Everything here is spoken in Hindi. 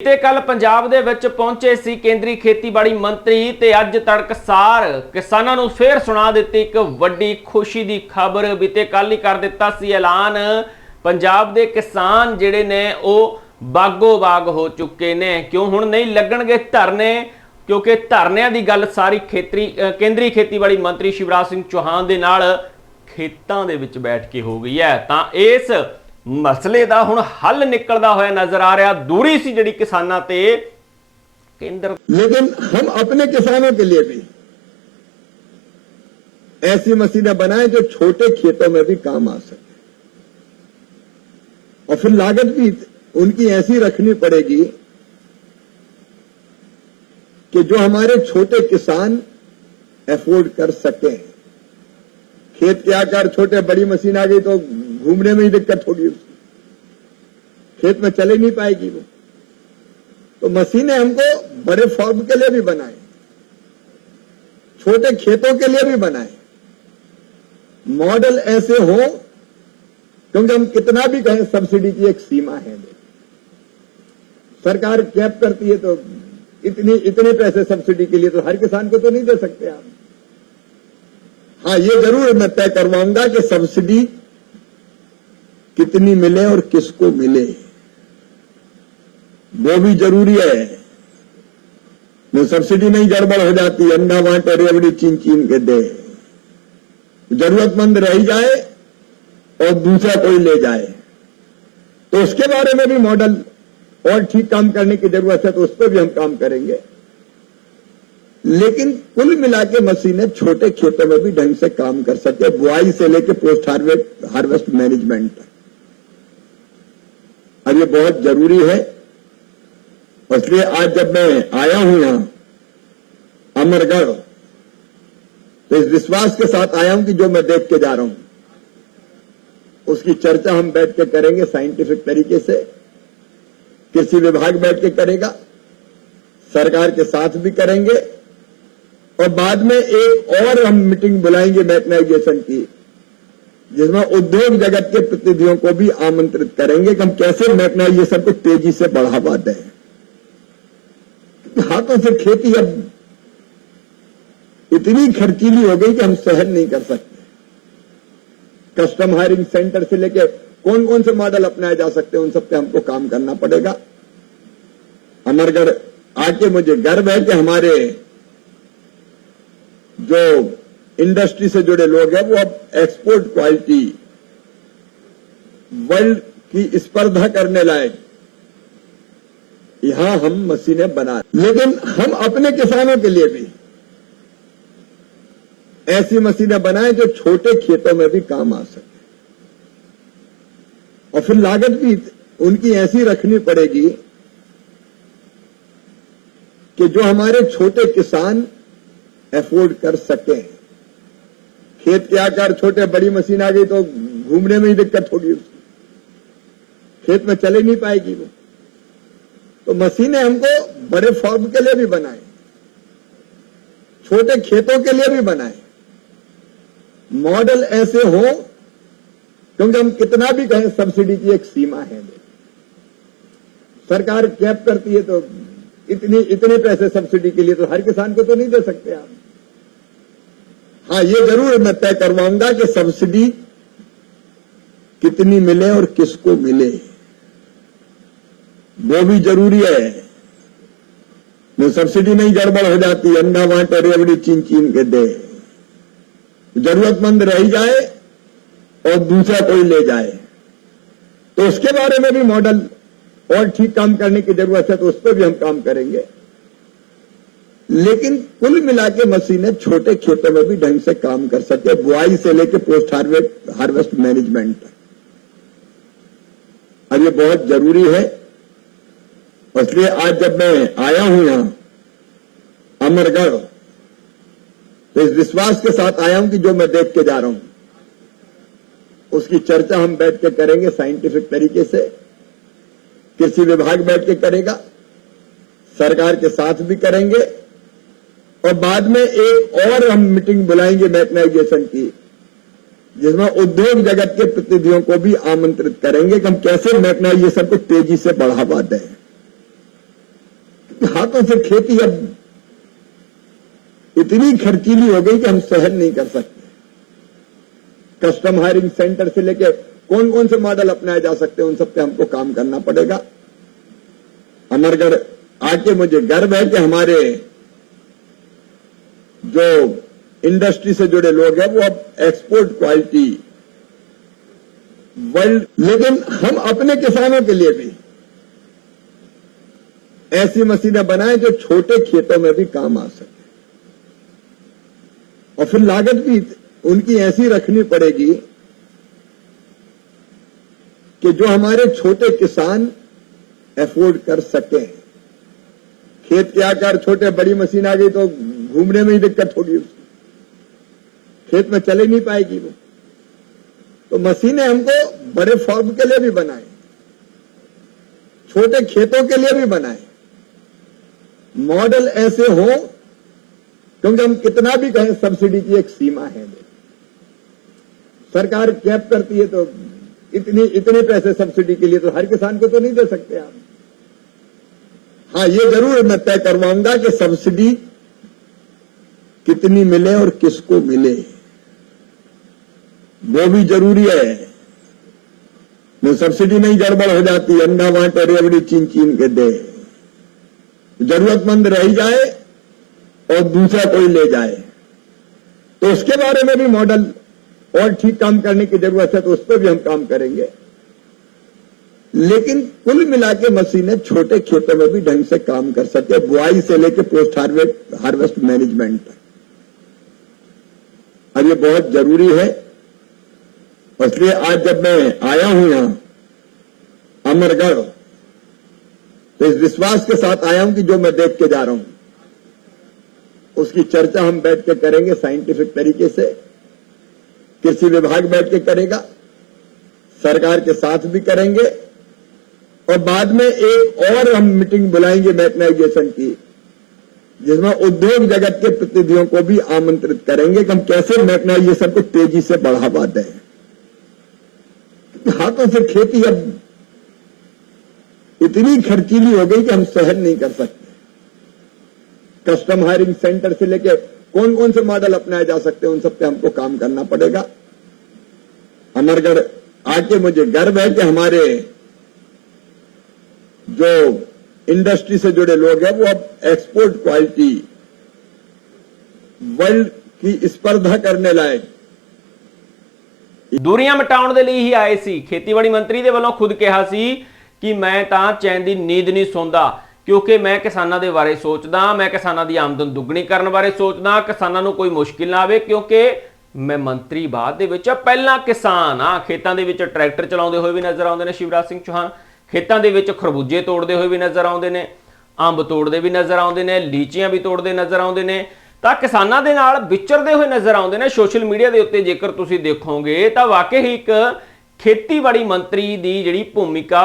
ਤੇ ਕੱਲ ਪੰਜਾਬ ਦੇ ਵਿੱਚ ਪਹੁੰਚੇ ਸੀ ਕੇਂਦਰੀ ਖੇਤੀਬਾੜੀ ਮੰਤਰੀ ਤੇ ਅੱਜ ਤੜਕਸਾਰ ਕਿਸਾਨਾਂ ਨੂੰ ਫੇਰ ਸੁਣਾ ਦਿੱਤੀ ਇੱਕ ਵੱਡੀ ਖੁਸ਼ੀ ਦੀ ਖਬਰ। ਬੀਤੇ ਕੱਲ ਹੀ ਕਰ ਦਿੱਤਾ ਸੀ ਐਲਾਨ, ਪੰਜਾਬ ਦੇ ਕਿਸਾਨ ਜਿਹੜੇ ਨੇ ਉਹ ਬਾਗੋ ਬਾਗ ਹੋ ਚੁੱਕੇ ਨੇ। ਕਿਉਂ ਹੁਣ ਨਹੀਂ ਲੱਗਣਗੇ ਧਰਨੇ, क्योंकि धरनियां की गल सारी केंद्रीय खेतीबाड़ी मंत्री शिवराज सिंह चौहान के नाल खेतों के विच बैठ के हो गई है। तो इस मसले का हुण हल निकलता हुआ नजर आ रहा। दूरी सी जिहड़ी किसानां ते केंद्र, लेकिन हम अपने किसानों के लिए भी ऐसी मशीनें बनाएं जो छोटे खेतों में भी काम आ सके, और फिर लागत भी उनकी ऐसी रखनी पड़ेगी कि जो हमारे छोटे किसान अफोर्ड कर सके। खेत के आकार छोटे, बड़ी मशीन आ गई तो घूमने में ही दिक्कत होगी, उसकी खेत में चले नहीं पाएगी वो। तो मशीनें हमको बड़े फॉर्म के लिए भी बनाए, छोटे खेतों के लिए भी बनाए, मॉडल ऐसे हो, क्योंकि हम कितना भी कहें सब्सिडी की एक सीमा है। सरकार कैप करती है तो इतने पैसे सब्सिडी के लिए तो हर किसान को तो नहीं दे सकते आप। हाँ, ये जरूर मैं तय करवाऊंगा कि सब्सिडी कितनी मिले और किसको मिले, वो भी जरूरी है। वो सब्सिडी नहीं गड़बड़ हो जाती, अंडा बांट और रेवड़ी चीन चीन के दे, जरूरतमंद रह जाए और दूसरा कोई ले जाए, तो उसके बारे में भी मॉडल और ठीक काम करने की जरूरत है, तो उस पर भी हम काम करेंगे। लेकिन कुल मिला के मशीनें छोटे खेतों में भी ढंग से काम कर सके, बुआई से लेकर पोस्ट हार्वेस्ट मैनेजमेंट। अब ये बहुत जरूरी है, इसलिए आज जब मैं आया हूं यहां अमरगढ़, तो इस विश्वास के साथ आया हूं कि जो मैं देख के जा रहा हूं उसकी चर्चा हम बैठ के करेंगे साइंटिफिक तरीके से। कृषि विभाग बैठ के करेगा, सरकार के साथ भी करेंगे, और बाद में एक और हम मीटिंग बुलाएंगे मैकेनाइजेशन की, जिसमें उद्योग जगत के प्रतिनिधियों को भी आमंत्रित करेंगे कि हम कैसे मैकेनाइजेशन को तेजी से बढ़ावा दें। हाथों से खेती अब इतनी खर्चीली हो गई कि हम सहन नहीं कर सकते। कस्टम हायरिंग सेंटर से लेकर कौन कौन से मॉडल अपनाए जा सकते हैं, उन सब पे हमको काम करना पड़ेगा। अमरगढ़ आके मुझे गर्व है कि हमारे जो इंडस्ट्री से जुड़े लोग हैं वो अब एक्सपोर्ट क्वालिटी, वर्ल्ड की स्पर्धा करने लायक यहां हम मशीनें बना। लेकिन हम अपने किसानों के लिए भी ऐसी मशीनें बनाएं जो छोटे खेतों में भी काम आ सके, और फिर लागत भी उनकी ऐसी रखनी पड़ेगी कि जो हमारे छोटे किसान अफोर्ड कर सके। खेत के आकार छोटे, बड़ी मशीन आ गई तो घूमने में ही दिक्कत होगी, उसकी खेत में चले नहीं पाएगी वो। तो मशीनें हमको बड़े फॉर्म के लिए भी बनाए, छोटे खेतों के लिए भी बनाए, मॉडल ऐसे हो, क्योंकि हम कितना भी कहें सब्सिडी की एक सीमा है। सरकार कैप करती है तो इतने पैसे सब्सिडी के लिए तो हर किसान को तो नहीं दे सकते आप। हाँ, ये जरूर मैं तय करवाऊंगा कि सब्सिडी कितनी मिले और किसको मिले, वो भी जरूरी है। वो सब्सिडी नहीं गड़बड़ हो जाती, अंडा बांट और रेवड़ी चीन चीन के दे, जरूरतमंद रह जाए और दूसरा कोई ले जाए, तो उसके बारे में भी मॉडल और ठीक काम करने की जरूरत है, तो उस पर भी हम काम करेंगे। लेकिन कुल मिला के मशीनें छोटे खेतों में भी ढंग से काम कर सके, बुआई से लेकर पोस्ट हार्वेस्ट मैनेजमेंट। अब ये बहुत जरूरी है, इसलिए आज जब मैं आया हूं यहां अमरगढ़, तो इस विश्वास के साथ आया हूं कि जो मैं देख के जा रहा हूं उसकी चर्चा हम बैठ के करेंगे साइंटिफिक तरीके से। कृषि विभाग बैठ के करेगा, सरकार के साथ भी करेंगे, और बाद में एक और हम मीटिंग बुलाएंगे मैकेनाइजेशन की, जिसमें उद्योग जगत के प्रतिनिधियों को भी आमंत्रित करेंगे कि हम कैसे मैकेनाइजेशन को तेजी से बढ़ावा दें। हाथों से खेती अब इतनी खर्चीली हो गई कि हम सहन नहीं कर सकते। कस्टम हायरिंग सेंटर से लेकर कौन कौन से मॉडल अपनाए जा सकते हैं, उन सब पे हमको काम करना पड़ेगा। अमरगढ़ आके मुझे गर्व है कि हमारे जो इंडस्ट्री से जुड़े लोग हैं वो अब एक्सपोर्ट क्वालिटी वर्ल्ड, लेकिन हम अपने किसानों के लिए भी ऐसी मशीनें बनाएं जो छोटे खेतों में भी काम आ सके, और फिर लागत भी उनकी ऐसी रखनी पड़ेगी कि जो हमारे छोटे किसान अफोर्ड कर सके। खेत के आकार छोटे, बड़ी मशीन आ गई तो घूमने में ही दिक्कत होगी, उसको खेत में चले नहीं पाएगी वो। तो मशीनें हमको बड़े फॉर्म के लिए भी बनाए, छोटे खेतों के लिए भी बनाए, मॉडल ऐसे हो, क्योंकि हम कितना भी कहें सब्सिडी की एक सीमा है। सरकार कैप करती है तो इतने पैसे सब्सिडी के लिए तो हर किसान को तो नहीं दे सकते आप। हाँ, ये जरूर मैं तय करवाऊंगा कि सब्सिडी कितनी मिले और किसको मिले, वो भी जरूरी है। वो सब्सिडी नहीं गड़बड़ हो जाती, अंडा बांट और एवरी चीन चीन के दे, जरूरतमंद रह जाए और दूसरा कोई ले जाए, तो उसके बारे में भी मॉडल और ठीक काम करने की जरूरत है, तो उस पर भी हम काम करेंगे। लेकिन कुल मिला के मशीनें छोटे खेतों में भी ढंग से काम कर सके, बुआई से लेकर पोस्ट हार्वेस्ट मैनेजमेंट तक। अब ये बहुत जरूरी है, इसलिए आज जब मैं आया हूं यहां अमरगढ़, तो इस विश्वास के साथ आया हूं कि जो मैं देख के जा रहा हूं उसकी चर्चा हम बैठ के करेंगे साइंटिफिक तरीके से। कृषि विभाग बैठ के करेगा, सरकार के साथ भी करेंगे, और बाद में एक और हम मीटिंग बुलाएंगे मैकेनाइजेशन की, जिसमें उद्योग जगत के प्रतिनिधियों को भी आमंत्रित करेंगे कि हम कैसे मैकेनाइजेशन को तेजी से बढ़ावा दें। हाथों से खेती अब इतनी खर्चीली हो गई कि हम सहन नहीं कर सकते। कस्टम हायरिंग सेंटर से लेकर कौन कौन से मॉडल अपनाए जा सकते हैं, उन सब पे हमको काम करना पड़ेगा। अमरगढ़ आके मुझे गर्व है कि हमारे जो इंडस्ट्री से जुड़े लोग हैं वो अब एक्सपोर्ट क्वालिटी वर्ल्ड की स्पर्धा करने लायक दूरियां मिटाउण दे लई ही आए सी। खेतीबाड़ी मंत्री दे ਵੱਲੋਂ खुद कहा सी कि मैं तां चैन दी नींद नहीं सौंदा, क्योंकि मैं किसानां दे बारे सोचदा, मैं किसानां दी आमदन दुगनी करन बारे सोचदा, किसानां नूं कोई मुश्किल ना आवे, क्योंकि मैं मंत्री बाद दे विच पहला किसान आ। खेतां दे विच ट्रैक्टर चलाउंदे होए भी नज़र आउंदे ने शिवराज सिंह चौहान, खेतां दे विच खरबूजे तोड़दे होए भी नज़र आउंदे ने, अंब तोड़दे भी नज़र आउंदे ने, लीचियां भी तोड़दे नज़र आउंदे ने, ਤਾਂ ਕਿਸਾਨਾਂ ਦੇ ਨਾਲ ਵਿਚਰਦੇ ਹੋਏ ਨਜ਼ਰ ਆਉਂਦੇ ਨੇ ਸੋਸ਼ਲ ਮੀਡੀਆ ਦੇ ਉੱਤੇ। ਜੇਕਰ ਤੁਸੀਂ ਦੇਖੋਗੇ ਤਾਂ ਵਾਕਈ ਇੱਕ ਖੇਤੀਬਾੜੀ ਮੰਤਰੀ ਦੀ ਜਿਹੜੀ ਭੂਮਿਕਾ